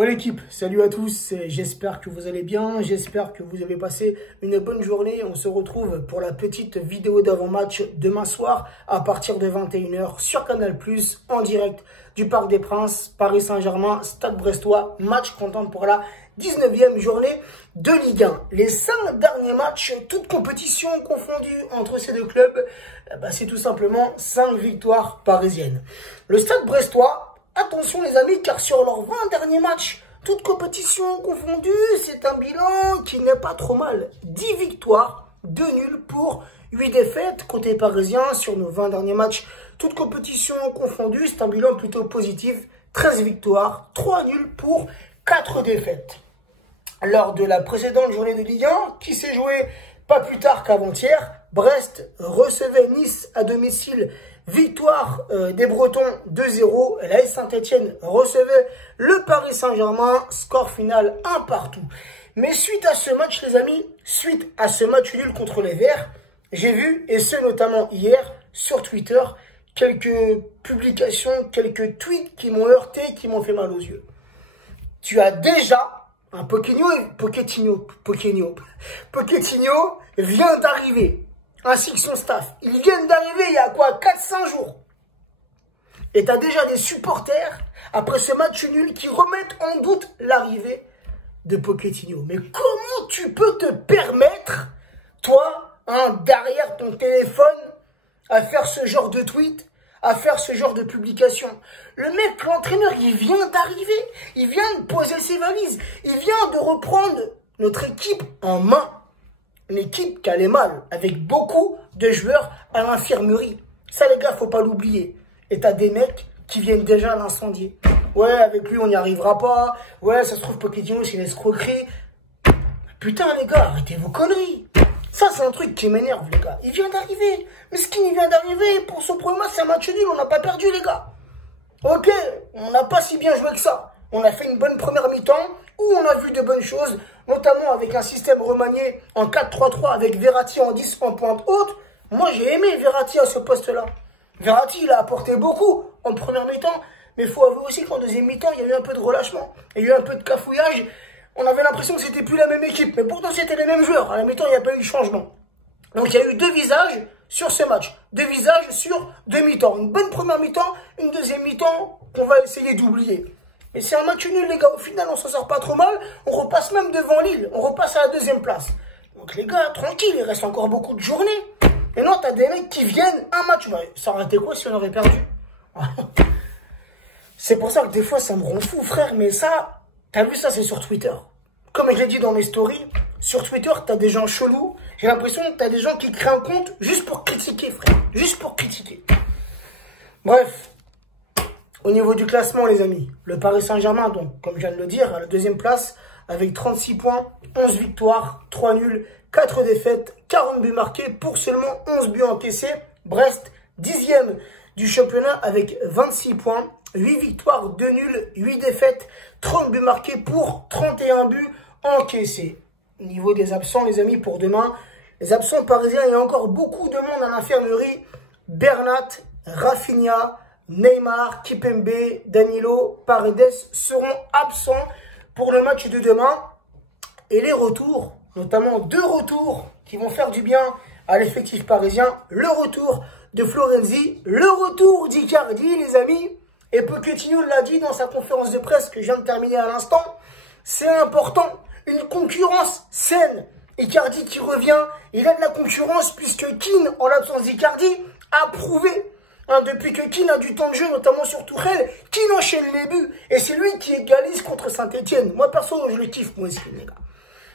Ouais l'équipe, salut à tous, j'espère que vous allez bien, j'espère que vous avez passé une bonne journée. On se retrouve pour la petite vidéo d'avant-match demain soir à partir de 21 h sur Canal+, en direct du Parc des Princes, Paris Saint-Germain, Stade Brestois, match comptant pour la 19e journée de Ligue 1. Les 5 derniers matchs, toutes compétitions confondues entre ces deux clubs, c'est tout simplement 5 victoires parisiennes. Le Stade Brestois, attention les amis, car sur leurs 20 derniers matchs, toutes compétitions confondues, c'est un bilan qui n'est pas trop mal. 10 victoires, 2 nuls pour 8 défaites. Côté parisien, sur nos 20 derniers matchs, toutes compétitions confondues, c'est un bilan plutôt positif. 13 victoires, 3 nuls pour 4 défaites. Lors de la précédente journée de Ligue 1, qui s'est jouée pas plus tard qu'avant-hier, Brest recevait Nice à domicile. Victoire des Bretons 2-0. L'AS Saint-Etienne recevait le Paris Saint-Germain. Score final 1 partout. Mais suite à ce match, les amis, suite à ce match nul contre les Verts, j'ai vu, et ce notamment hier, sur Twitter, quelques publications, quelques tweets qui m'ont heurté, qui m'ont fait mal aux yeux. Tu as déjà un Pochettino vient d'arriver, ainsi que son staff. Ils viennent d'arriver il y a quoi, 4-5 jours. Et tu as déjà des supporters, après ce match nul, qui remettent en doute l'arrivée de Pochettino. Mais comment tu peux te permettre, toi, derrière ton téléphone, à faire ce genre de tweet, à faire ce genre de publication? Le mec, l'entraîneur, il vient d'arriver, il vient de poser ses valises, il vient de reprendre notre équipe en main. Une équipe qui allait mal, avec beaucoup de joueurs à l'infirmerie. Ça, les gars, faut pas l'oublier. Et t'as des mecs qui viennent déjà l'incendier. Ouais, avec lui, on n'y arrivera pas. Ouais, ça se trouve, Pochettino, c'est une escroquerie. Putain, les gars, arrêtez vos conneries. Ça, c'est un truc qui m'énerve, les gars. Il vient d'arriver. Mais ce qui vient d'arriver, pour son premier match, c'est un match nul. On n'a pas perdu, les gars. Ok, on n'a pas si bien joué que ça. On a fait une bonne première mi-temps où on a vu de bonnes choses, notamment avec un système remanié en 4-3-3 avec Verratti en 10 en pointe haute. Moi, j'ai aimé Verratti à ce poste-là. Verratti, il a apporté beaucoup en première mi-temps, mais il faut avouer aussi qu'en deuxième mi-temps, il y a eu un peu de relâchement. Il y a eu un peu de cafouillage. On avait l'impression que c'était plus la même équipe, mais pourtant, c'était les mêmes joueurs. À la mi-temps, il n'y a pas eu de changement. Donc, il y a eu 2 visages sur ce match. 2 visages sur 2 mi-temps. Une bonne première mi-temps, une deuxième mi-temps qu'on va essayer d'oublier. Et c'est un match nul, les gars. Au final, on s'en sort pas trop mal. On repasse même devant Lille. On repasse à la 2e place. Donc, les gars, tranquille. Il reste encore beaucoup de journées. Et non, t'as des mecs qui viennent un match. Ça aurait été quoi si on aurait perdu? C'est pour ça que des fois, ça me rend fou, frère. Mais ça, t'as vu ça, c'est sur Twitter. Comme je l'ai dit dans mes stories, sur Twitter, t'as des gens chelous. J'ai l'impression que t'as des gens qui créent un compte juste pour critiquer, frère. Juste pour critiquer. Bref. Au niveau du classement, les amis, le Paris Saint-Germain, donc, comme je viens de le dire, à la 2e place, avec 36 points, 11 victoires, 3 nuls, 4 défaites, 40 buts marqués pour seulement 11 buts encaissés. Brest, 10e du championnat avec 26 points, 8 victoires, 2 nuls, 8 défaites, 30 buts marqués pour 31 buts encaissés. Au niveau des absents, les amis, pour demain, les absents parisiens, il y a encore beaucoup de monde à l'infirmerie. Bernat, Rafinha, Neymar, Kipembe, Danilo, Paredes seront absents pour le match de demain. Et les retours, notamment 2 retours qui vont faire du bien à l'effectif parisien. Le retour de Florenzi, le retour d'Icardi, les amis. Et Pochettino l'a dit dans sa conférence de presse que je viens de terminer à l'instant. C'est important, une concurrence saine. Icardi qui revient, il a de la concurrence puisque Keane, en l'absence d'Icardi, a prouvé. Depuis que Keane a du temps de jeu, notamment sur Tourelle, Keane enchaîne les buts. Et c'est lui qui égalise contre Saint-Etienne. Moi, perso, je le kiffe, moi aussi, les gars.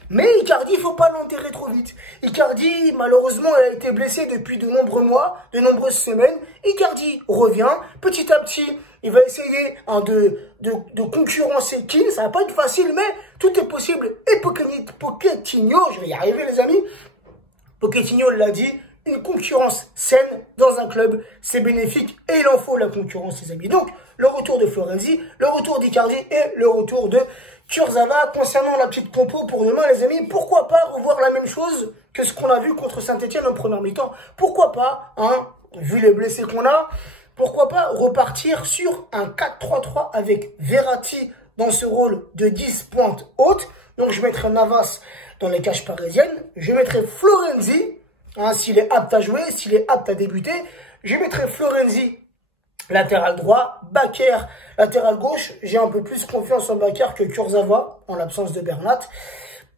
Mais Icardi, il ne faut pas l'enterrer trop vite. Icardi, malheureusement, il a été blessé depuis de nombreux mois, de nombreuses semaines. Icardi revient. Petit à petit, il va essayer de concurrencer Keane. Ça va pas être facile, mais tout est possible. Et Pochettino, je vais y arriver, les amis. Pochettino l'a dit. Une concurrence saine dans un club, c'est bénéfique et il en faut la concurrence, les amis. Donc, le retour de Florenzi, le retour d'Icardi et le retour de Kurzawa. Concernant la petite compo pour demain, les amis, pourquoi pas revoir la même chose que ce qu'on a vu contre Saint-Etienne en première mi-temps? Pourquoi pas, vu les blessés qu'on a, pourquoi pas repartir sur un 4-3-3 avec Verratti dans ce rôle de 10 pointes hautes. Donc, je mettrai Navas dans les cages parisiennes. Je mettrai Florenzi, hein, s'il est apte à jouer, s'il est apte à débuter. Je mettrai Florenzi latéral droit, Bakker latéral gauche. J'ai un peu plus confiance en Bakker que Kurzawa, en l'absence de Bernat.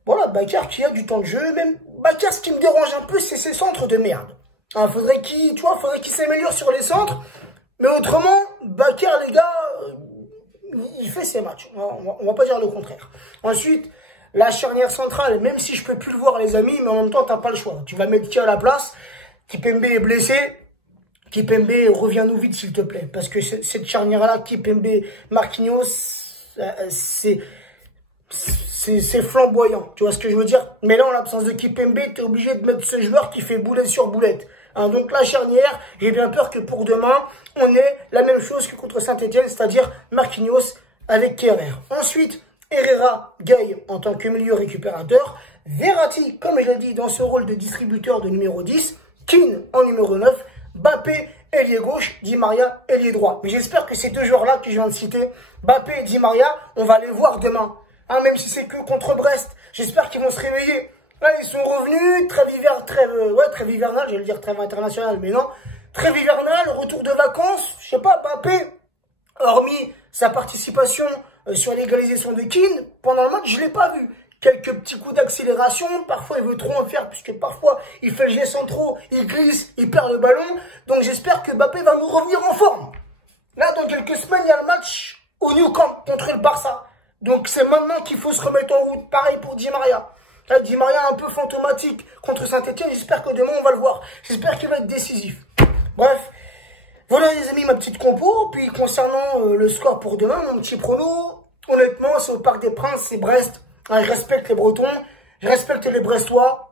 Voilà, Bakker qui a du temps de jeu. Même Bakker, ce qui me dérange un peu, c'est ses centres de merde. Hein, faudrait qu'il s'améliore sur les centres. Mais autrement, Bakker, les gars, il fait ses matchs. On va pas dire le contraire. Ensuite, la charnière centrale, même si je peux plus le voir, les amis, mais en même temps, t'as pas le choix. Tu vas mettre qui à la place? Kipembe est blessé. Kipembe, reviens-nous vite, s'il te plaît. Parce que cette charnière-là, Kipembe, Marquinhos, c'est flamboyant. Tu vois ce que je veux dire? Mais là, en l'absence de Kipembe, t'es obligé de mettre ce joueur qui fait boulette sur boulette. Hein, donc la charnière, j'ai bien peur que pour demain, on ait la même chose que contre Saint-Etienne, c'est-à-dire Marquinhos avec Kerrer. Ensuite, Herrera, Gueye en tant que milieu récupérateur. Verratti, comme je l'ai dit, dans ce rôle de distributeur de numéro 10. Keane en numéro 9. Mbappé, ailier gauche. Di Maria, ailier droit. Mais j'espère que ces deux joueurs-là que je viens de citer, Mbappé et Di Maria, on va les voir demain. Hein, même si c'est que contre Brest. J'espère qu'ils vont se réveiller. Là, ils sont revenus, trêve hivernale, je vais le dire trêve internationale, mais non. Trêve hivernale, retour de vacances, je sais pas, Mbappé, hormis sa participation sur l'égalisation de Keane, pendant le match, je l'ai pas vu. Quelques petits coups d'accélération, parfois il veut trop en faire, puisque parfois il fait le geste en trop, il glisse, il perd le ballon. Donc j'espère que Mbappé va nous revenir en forme. Là, dans quelques semaines, il y a le match au Nou Camp contre le Barça. Donc c'est maintenant qu'il faut se remettre en route. Pareil pour Di Maria. Là, Di Maria un peu fantomatique contre Saint-Etienne. J'espère que demain, on va le voir. J'espère qu'il va être décisif. Bref, voilà les amis, ma petite compo. Puis concernant le score pour demain, mon petit prono, honnêtement, c'est au Parc des Princes, c'est Brest. Hein, je respecte les Bretons, je respecte les Brestois.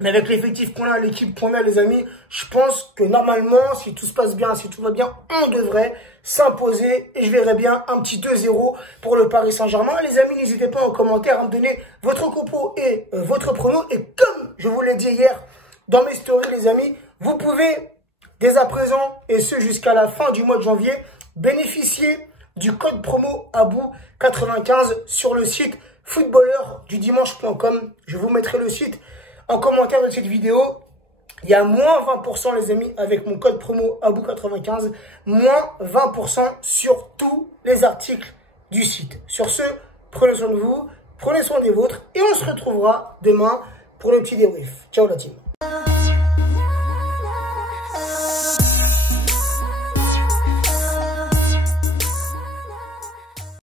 Mais avec l'effectif qu'on a, l'équipe qu'on a, les amis, je pense que normalement, si tout se passe bien, si tout va bien, on devrait s'imposer. Et je verrai bien un petit 2-0 pour le Paris Saint-Germain. Les amis, n'hésitez pas en commentaire à me donner votre compo et votre prono. Et comme je vous l'ai dit hier dans mes stories, les amis, vous pouvez, dès à présent, et ce jusqu'à la fin du mois de janvier, bénéficier du code promo ABOU95 sur le site footballeurdudimanche.com. Je vous mettrai le site en commentaire de cette vidéo. Il y a moins 20% les amis avec mon code promo ABOU95. Moins 20% sur tous les articles du site. Sur ce, prenez soin de vous, prenez soin des vôtres et on se retrouvera demain pour le petit débrief. Ciao la team.